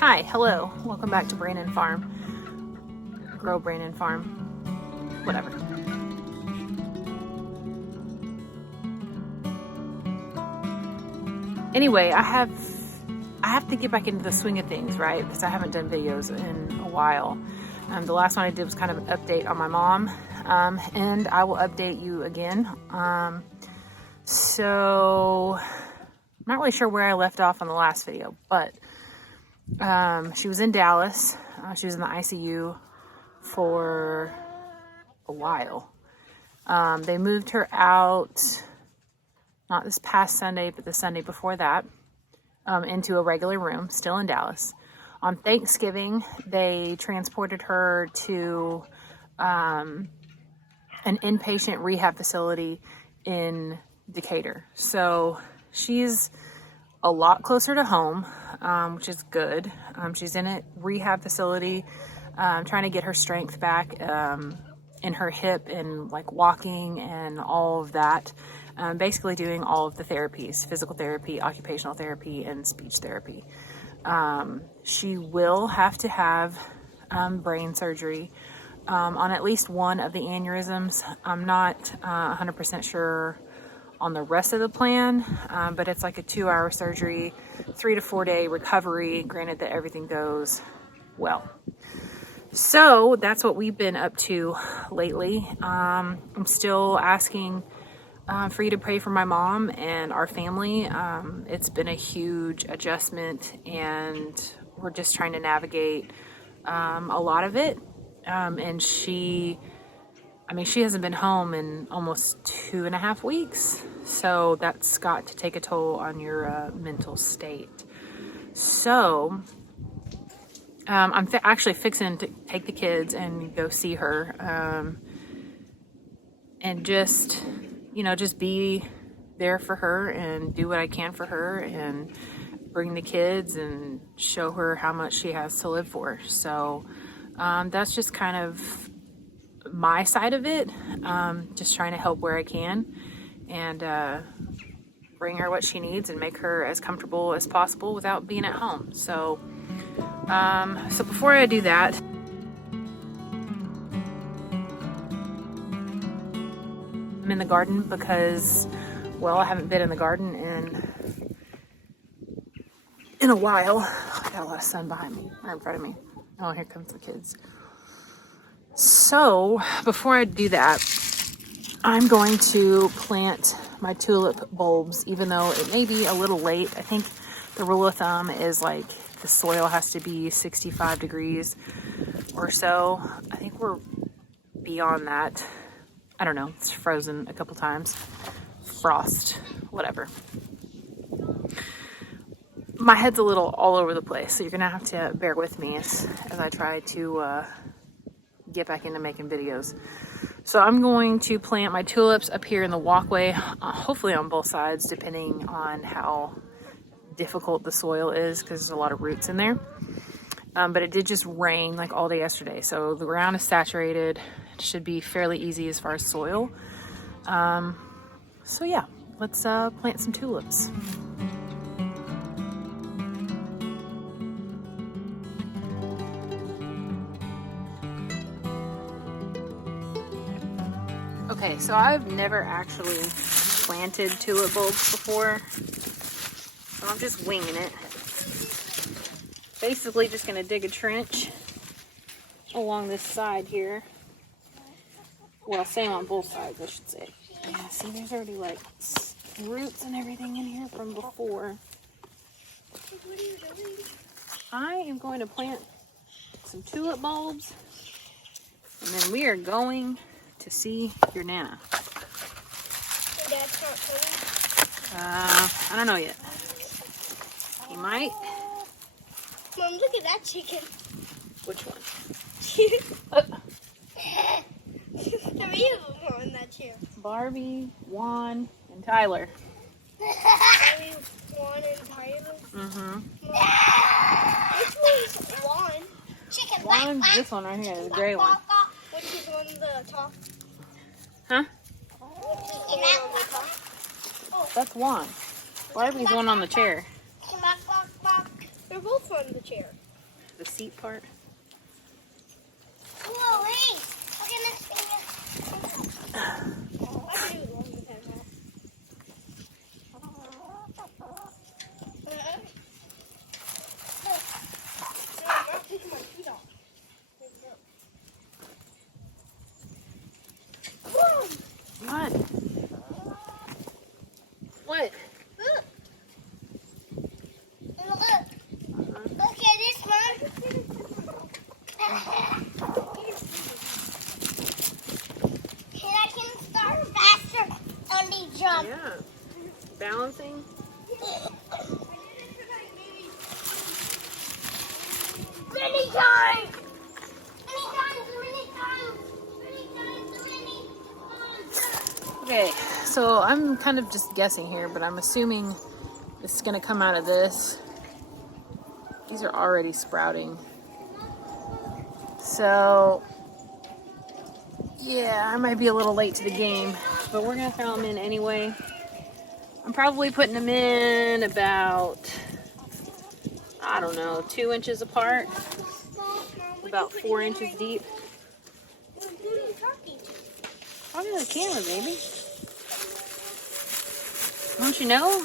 Hi, hello, welcome back to Brandon Farm. Grow Brandon Farm, whatever. Anyway, I have to get back into the swing of things, right? Because I haven't done videos in a while. The last one I did was kind of an update on my mom, and I will update you again. So I'm not really sure where I left off on the last video, but she was in Dallas. She was in the ICU for a while. They moved her out, not this past Sunday, but the Sunday before that, into a regular room, still in Dallas. On Thanksgiving, they transported her to an inpatient rehab facility in Decatur. So she's a lot closer to home, which is good. She's in a rehab facility, trying to get her strength back in her hip and like walking and all of that. Basically doing all of the therapies, physical therapy, occupational therapy, and speech therapy. She will have to have brain surgery on at least one of the aneurysms. I'm not 100% sure on the rest of the plan, but it's like a 2-hour surgery, 3 to 4 day recovery, granted that everything goes well. So that's what we've been up to lately. I'm still asking for you to pray for my mom and our family. It's been a huge adjustment, and we're just trying to navigate a lot of it. And she hasn't been home in almost 2.5 weeks. So that's got to take a toll on your mental state. So I'm actually fixing to take the kids and go see her, and just be there for her and do what I can for her and bring the kids and show her how much she has to live for. So that's just kind of my side of it. Just trying to help where I can and bring her what she needs and make her as comfortable as possible without being at home. So before I do that, I'm in the garden because, well, I haven't been in the garden in a while. I got a lot of sun behind me, or in front of me. Oh, here comes the kids. So before I do that, I'm going to plant my tulip bulbs, even though it may be a little late. I think the rule of thumb is like the soil has to be 65 degrees or so. I think we're beyond that. I don't know, it's frozen a couple times. Frost, whatever. My head's a little all over the place, so you're gonna have to bear with me as I try to get back into making videos. So I'm going to plant my tulips up here in the walkway, hopefully on both sides, depending on how difficult the soil is, because there's a lot of roots in there. But it did just rain like all day yesterday, so the ground is saturated. It should be fairly easy as far as soil. So yeah, let's plant some tulips. Okay, so I've never actually planted tulip bulbs before, so I'm just winging it. Basically just gonna dig a trench along this side here. Well, same on both sides, I should say. Yeah, see, there's already like roots and everything in here from before. What are you doing? I am going to plant some tulip bulbs, and then we are going to see your Nana. Your dad's not coming? I don't know yet. He might. Mom, look at that chicken. Which one? How many of them are in that chair? Barbie, Juan, and Tyler. Barbie, Juan, and Tyler? Mm-hmm. Which one's Juan? Chicken. Juan's this one right here, the gray one. Which is on the top? Huh? Which is the one on the top? That's Juan. Barbie's the one on the chair. They're both on the chair. the seat part. Whoa, hey! Look at this thing. What? What? Look. Look at this one. And I can start faster on the jump. Yeah. Balancing. Many times. Okay, so I'm kind of just guessing here, but I'm assuming this is going to come out of this. These are already sprouting. So, yeah, I might be a little late to the game, but we're going to throw them in anyway. I'm probably putting them in about, I don't know, 2 inches apart. About 4 inches deep. Talk to the camera, baby. Don't you know?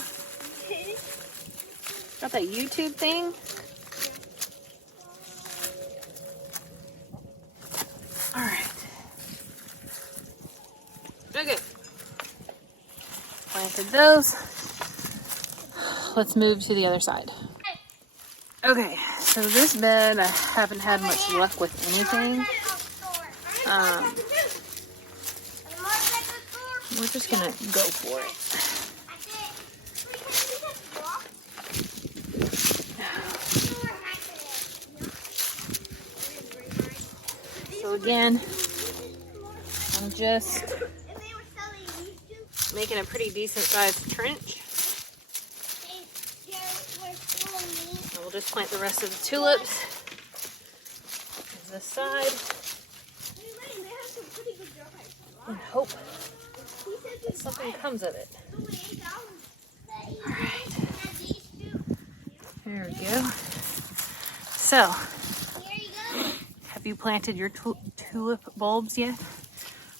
Got that YouTube thing? Alright. Okay. Planted those. Let's move to the other side. Okay, so this bed, I haven't had much luck with anything. We're just gonna go for it. So again, I'm just making a pretty decent sized trench. And we'll just plant the rest of the tulips on this side and hope that something comes of it. Alright, there we go. So, have you planted your tulip bulbs yet?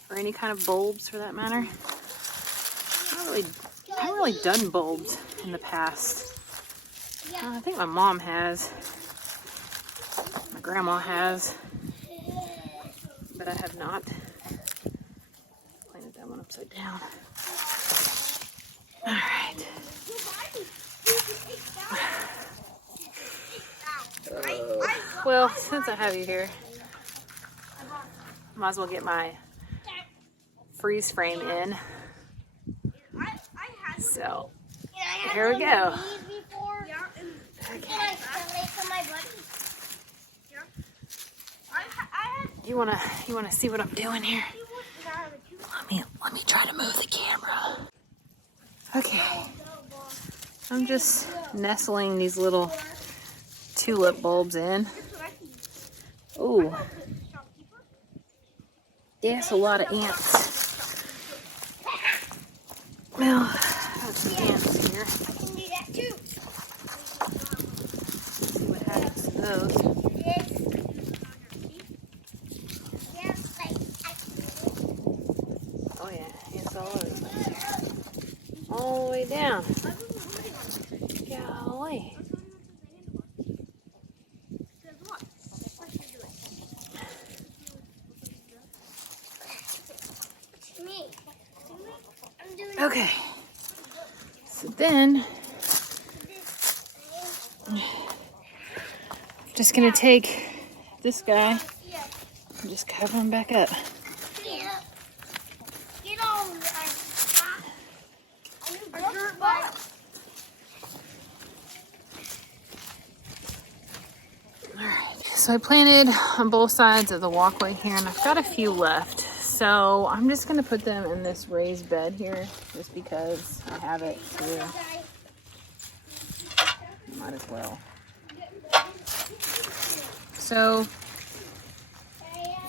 Or any kind of bulbs for that matter? I haven't really done bulbs in the past. I think my mom has. My grandma has. But I have not. Planted that one upside down. Alright. Well, since I have you here, might as well get my freeze frame in. So, here we go. You wanna see what I'm doing here? Let me try to move the camera. Okay. I'm just nestling these little tulip bulbs in. Ooh. Yes, a lot of ants. Well, got some ants here. See what happens to those. Oh yeah, ants all over the place here. All the way down. Golly. Okay, so then I'm just gonna take this guy and just cover him back up. Alright, so I planted on both sides of the walkway here, and I've got a few left. So I'm just going to put them in this raised bed here, just because I have it too. Might as well. So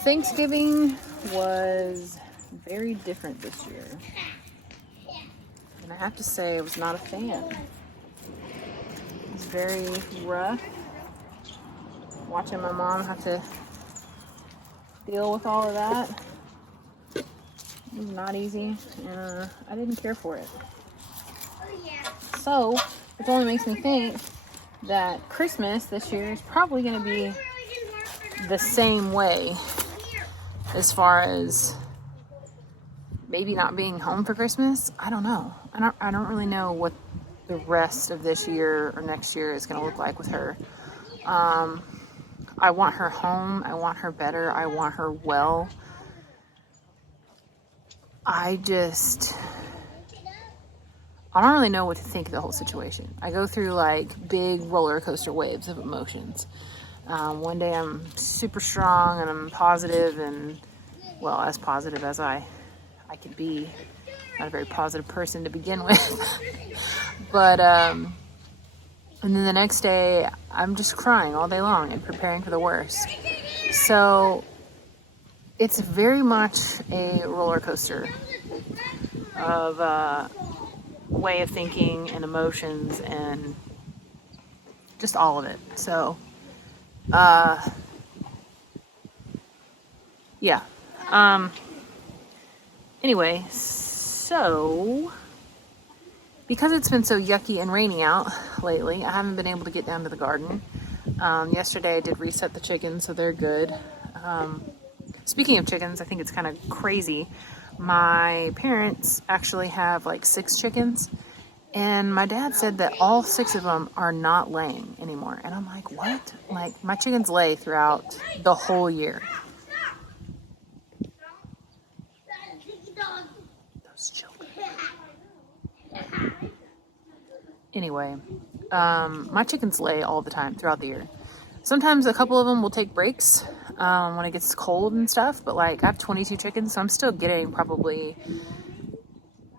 Thanksgiving was very different this year. And I have to say I was not a fan. It was very rough. watching my mom have to deal with all of that. It was not easy, and I didn't care for it. So, it only makes me think that Christmas this year is probably going to be the same way, as far as maybe not being home for Christmas. I don't know. I don't really know what the rest of this year or next year is going to look like with her. I want her home. I want her better. I want her well. I don't really know what to think of the whole situation. I go through like big roller coaster waves of emotions. One day I'm super strong and I'm positive, and well, as positive as I could be. Not a very positive person to begin with. But and then the next day I'm just crying all day long and preparing for the worst. So it's very much a roller coaster of way of thinking and emotions and just all of it. So yeah. Anyway, so because it's been so yucky and rainy out lately, I haven't been able to get down to the garden. Yesterday I did reset the chickens, so they're good. Speaking of chickens, I think it's kind of crazy. My parents actually have like 6 chickens, and my dad said that all 6 of them are not laying anymore. And I'm like, what? Like, my chickens lay throughout the whole year. Those children. Anyway, my chickens lay all the time throughout the year. Sometimes a couple of them will take breaks when it gets cold and stuff, but like I have 22 chickens, so I'm still getting probably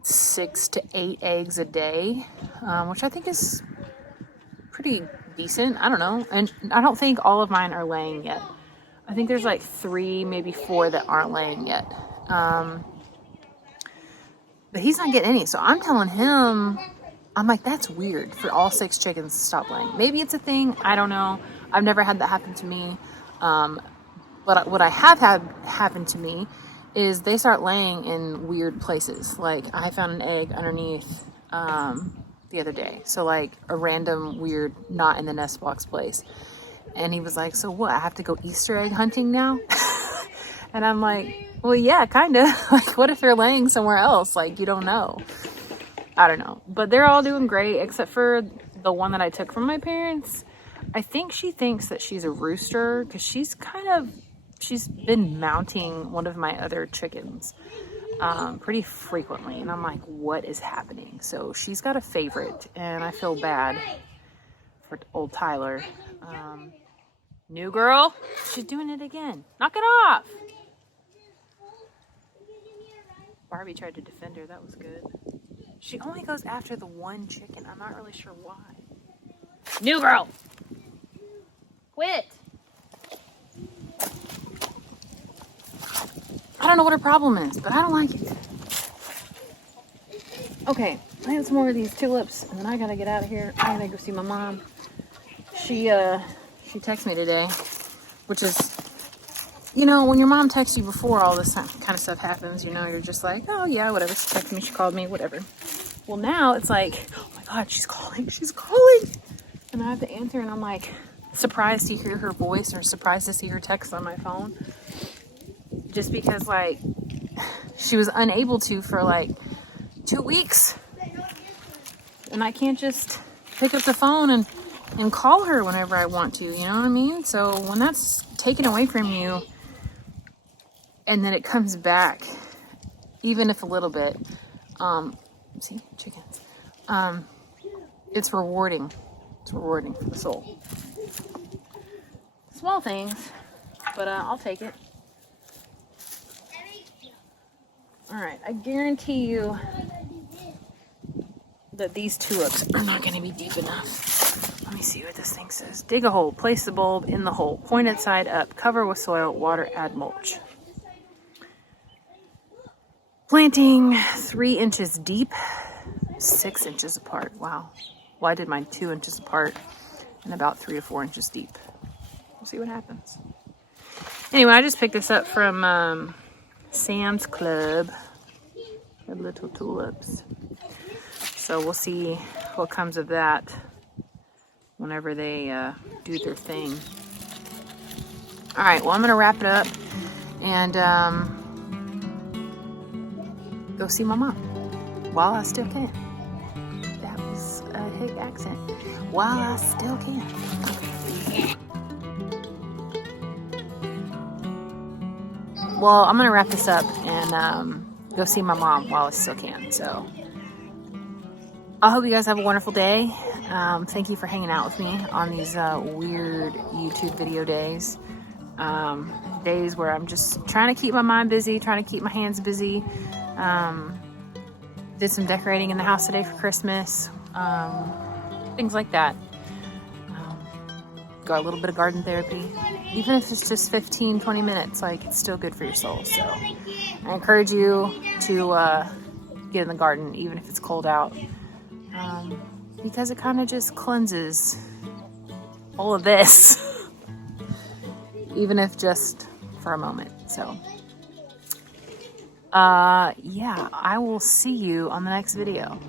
6 to 8 eggs a day, which I think is pretty decent. I don't know. And I don't think all of mine are laying yet. I think there's like 3, maybe 4 that aren't laying yet. But he's not getting any. So I'm telling him, I'm like, that's weird for all 6 chickens to stop laying. Maybe it's a thing. I don't know. I've never had that happen to me. But what I have had happen to me is they start laying in weird places. Like I found an egg underneath the other day. So like a random weird not in the nest box place. And he was like, so what? I have to go Easter egg hunting now? And I'm like, well, yeah, kind of. Like, what if they're laying somewhere else? Like, you don't know. I don't know. But they're all doing great, except for the one that I took from my parents. I think she thinks that she's a rooster because she's been mounting one of my other chickens pretty frequently. And I'm like, what is happening? So she's got a favorite, and I feel bad for old Tyler. New girl, she's doing it again. Knock it off. Barbie tried to defend her. That was good. She only goes after the one chicken. I'm not really sure why. New girl. Quit. I don't know what her problem is, but I don't like it. Okay, I had some more of these tulips, and then I gotta get out of here. I gotta go see my mom. She texted me today, which is, you know, when your mom texts you before all this kind of stuff happens, you know, you're just like, oh yeah, whatever. She texted me, she called me, whatever. Well, now it's like, oh my God, she's calling. And I have to answer, and I'm like surprised to hear her voice or surprised to see her text on my phone. Just because, like, she was unable to for like 2 weeks. And I can't just pick up the phone and call her whenever I want to, you know what I mean? So when that's taken away from you and then it comes back, even if a little bit, see, chickens, it's rewarding. It's rewarding for the soul. Small things, but I'll take it. All right, I guarantee you that these tulips are not going to be deep enough. Let me see what this thing says. Dig a hole, place the bulb in the hole, pointed side up, cover with soil, water, add mulch. Planting 3 inches deep, 6 inches apart. Wow. Well, I did mine 2 inches apart and about 3 to 4 inches deep. we'll see what happens. Anyway, I just picked this up from Sam's Club. The little tulips. So we'll see what comes of that whenever they do their thing. All right, well, I'm going to wrap it up and go see my mom while I still can. That was a hick accent. While I still can. Okay. Well, I'm going to wrap this up and go see my mom while I still can. So I hope you guys have a wonderful day. Thank you for hanging out with me on these weird YouTube video days. Days where I'm just trying to keep my mind busy, trying to keep my hands busy. Did some decorating in the house today for Christmas. Things like that. Got a little bit of garden therapy. Even if it's just 15-20 minutes, like, it's still good for your soul. So I encourage you to get in the garden, even if it's cold out, because it kind of just cleanses all of this, even if just for a moment. So yeah, I will see you on the next video.